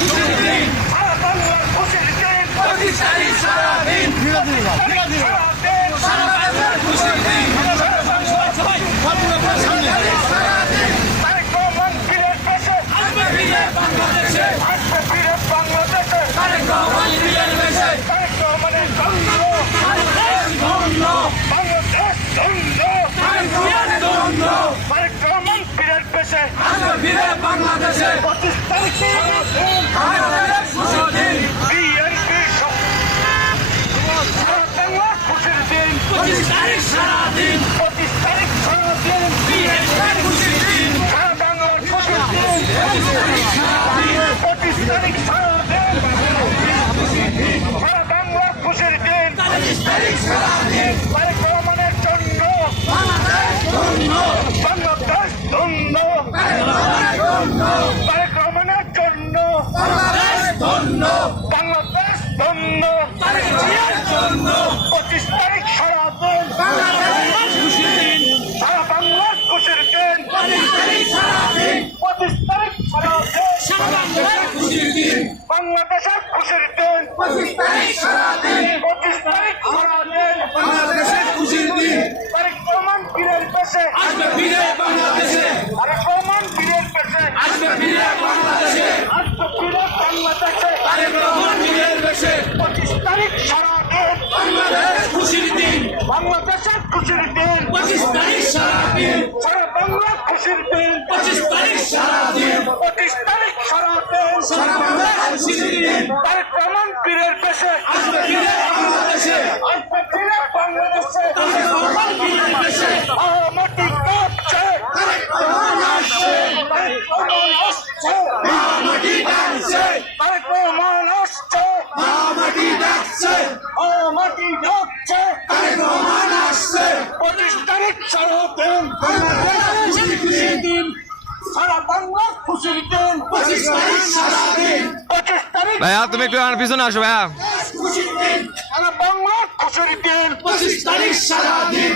সারা বাংলার খুশির দিন 25 তারিখ সারাদিন তারেক রহমান ফিরে দেশে আসবে ফিরে বাংলাদেশে তারেক রহমানের ধন্য বাংলাদেশ ধন্য তারেক রহমান ফিরে দেশে বাংলাদেশে 25 তারিখ বিএনপি সারা বাংলার খুশির দিন 25 তারিখ সারাদিন 25 তারিখ সারাদিন সারা বাংলার খুশির দিন 25 তারিখ সারাদিন সারা বাংলার খুশির দিন তারেক রহমানের জন্য বাংলাদেশ ধন্য তারেক রহমানের জন্য বাংলাদেশ ধন্য 25 তারিখ সারাদিন সারা বাংলার খুশির দিন 25 তারিখ সারাদিন বাংলাদেশের খুশির দিন 25 তারিখ সারাদিন তারেক রহমান পীরের পেশে তারেক রহমান পীরের পেশে আসবে ফিরে বাংলাদেশে 25 তারিখ সারাদিন বাংলাদেশের খুশির দিন সারা বাংলার খুশির দিন 25 তারিখ সারাদিন তারেক রহমান পীরের পেশে আসবে ফিরে বাংলাদেশে মাটি কাঁপছে তারেক রহমান আসছে তারেক রহমান আসছে মাটি ডাকছে 25 তারিখ সারাদিন সারা বাংলার খুশির দিন 25 তারিখ ভাইয়া তুমি একটু আমার পিছনে আসো ভাইয়া সারা বাংলার খুশির দিন 25 তারিখ সারাদিন